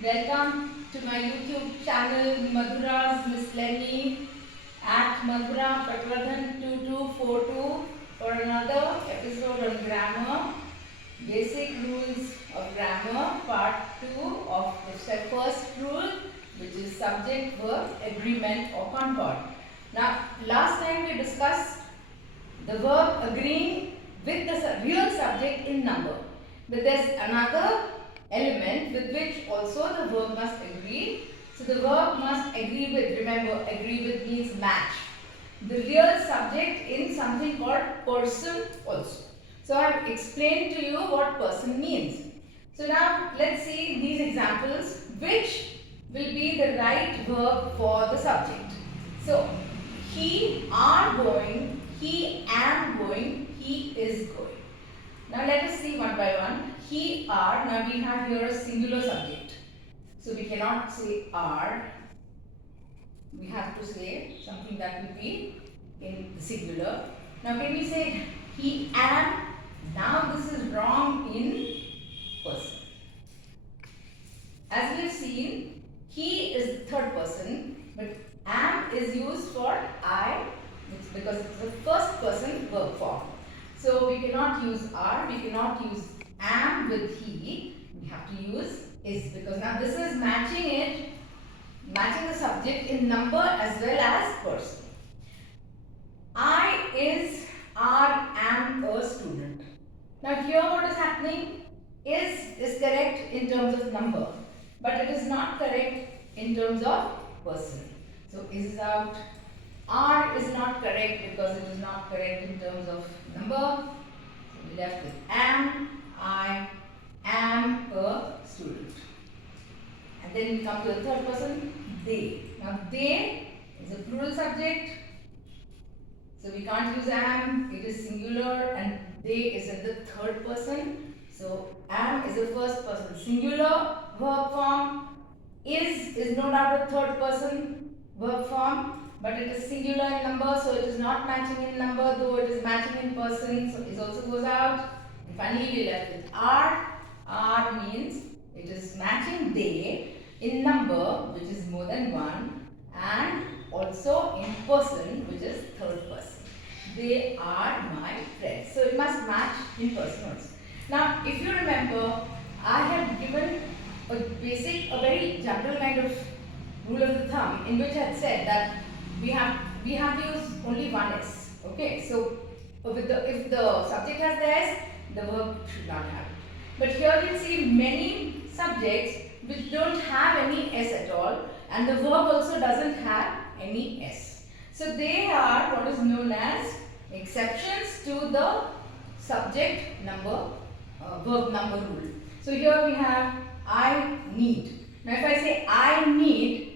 Welcome to my YouTube channel Madhura's Miscellany at Madhura Patwardhan 2242 for another episode on grammar, basic rules of grammar, part 2 of the first rule, which is subject, verb, agreement or concord. Now, last time we discussed the verb agreeing with the real subject in number. But there's another element with which also the verb must agree. So the verb must agree with, remember, agree with means match the real subject in something called person also. So I have explained to you what person means. So now let's see these examples, which will be the right verb for the subject. So he are going, he am going, he is going. Now let us see one by one. He are, now we have here a singular subject. So we cannot say are. We have to say something that will be in the singular. Now can we say he am? Now this is wrong in person. As we have seen, he is the third person, but am is used for I, because it's the first person verb form. So we cannot use are, we cannot use am with he, we have to use is, because now this is matching it, matching the subject in number as well as person. I is, are, am a student. Now here what is happening is correct in terms of number, but it is not correct in terms of person. So is out. Are is not correct because it is not correct in terms of number. So we left with am, I am a student. And then we come to the third person, they. Now they is a plural subject. So we can't use am, it is singular, and they is in the third person. So am is the first person singular verb form. Is no doubt a third person verb form, but it is singular in number, so it is not matching in number, though it is matching in person, so it also goes out. And finally we left with are. Are means it is matching they in number, which is more than one, and also in person, which is third person. They are my friends. So it must match in person also. Now if you remember, I have given a very general kind of rule of the thumb, in which I had said that we have to use only one s. Okay, so if the subject has the s, the verb should not have it. But here we see many subjects which don't have any s at all, and the verb also doesn't have any s. So they are what is known as exceptions to the subject number verb number rule. So here we have I need. Now if I say I need,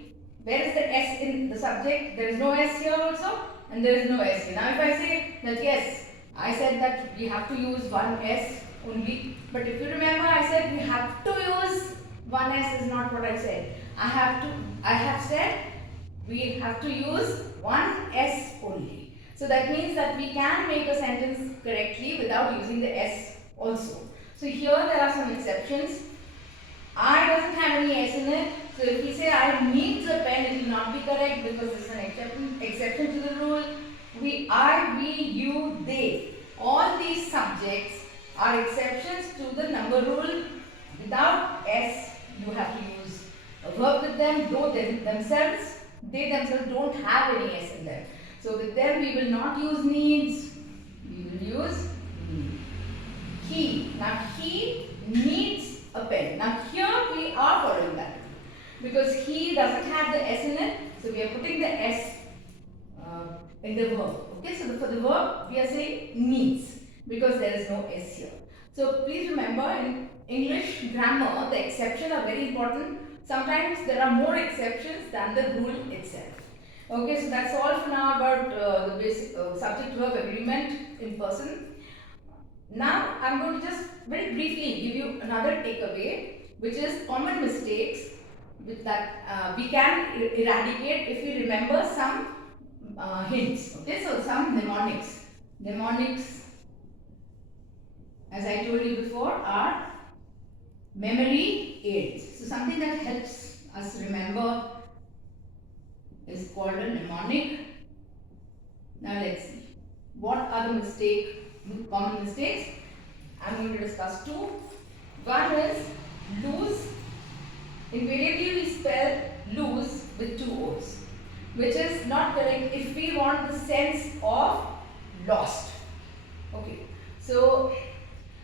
where is the s in the subject? There is no s here also, and there is no s here. Now if I say that yes, I said that we have to use one s only, but if you remember I said we have to use one s is not what I said. I have said we have to use one s only. So that means that we can make a sentence correctly without using the s also. So here there are some exceptions. I doesn't have any s in it. So if we say I needs a pen, it will not be correct because it's an exception to the rule. I, we, you, they. All these subjects are exceptions to the number rule. Without s, you have to use a verb with them, though they themselves don't have any s in them. So with them we will not use needs, we will use need. He. Now he needs a pen. Now here we are following that because he doesn't have the s in it, so we are putting the s in the verb. Okay, so for the verb we are saying needs because there is no s here. So please remember, in English grammar the exceptions are very important. Sometimes there are more exceptions than the rule itself. Okay, so that's all for now about the basic subject verb agreement in person. Now I am going to just very briefly give you another takeaway, which is common mistakes with that we can eradicate if we remember some hints. Okay, so some mnemonics. Mnemonics, as I told you before, are memory aids. So something that helps us remember is called a mnemonic. Now let's see. What are the common mistakes? I'm going to discuss two. One is lose. Invariably we spell lose with two O's, which is not correct if we want the sense of lost. Okay, so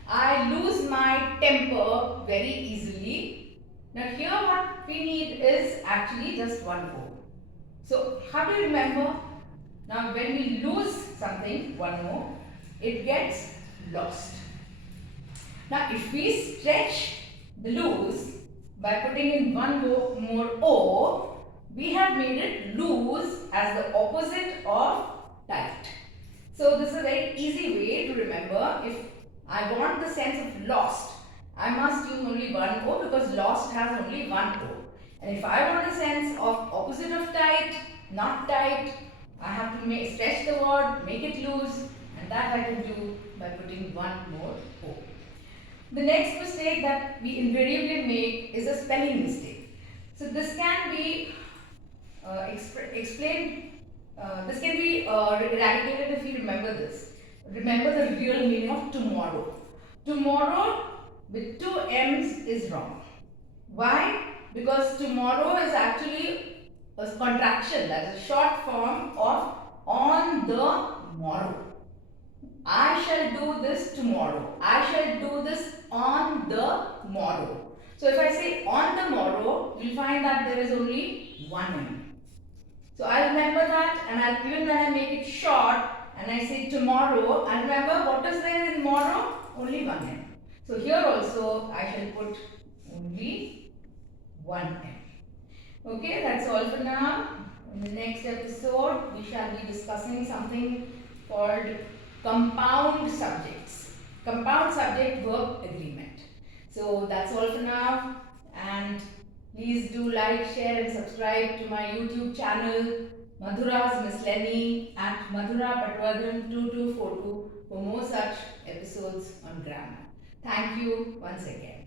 I lose my temper very easily. Now here what we need is actually just one O. So how do you remember? Now when we lose something, one O, it gets lost. Now if we stretch the lose by putting in one more O, we have made it lose as the opposite of tight. So this is a very easy way to remember. If I want the sense of lost, I must use only one O because lost has only one O. And if I want a sense of opposite of tight, not tight, I have to stretch the word, make it loose, and that I can do by putting one more O. The next mistake that we invariably make is a spelling mistake. So this can be explained. This can be eradicated if you remember this. Remember the real meaning of tomorrow. Tomorrow with two M's is wrong. Why? Because tomorrow is actually a contraction, that is a short form of on the morrow. I shall do this tomorrow. I shall do this on the morrow. So if I say on the morrow, you'll find that there is only one M. So I'll remember that, and even when I make it short and I say tomorrow, I'll remember what is there in morrow? Only one M. So here also I shall put only one M. Okay, that's all for now. In the next episode, we shall be discussing something called compound subjects. Compound subject-verb agreement. So that's all for now, and please do like, share and subscribe to my YouTube channel Madhura's Miscellany at Madhura Patwadran 2242 for more such episodes on grammar. Thank you once again.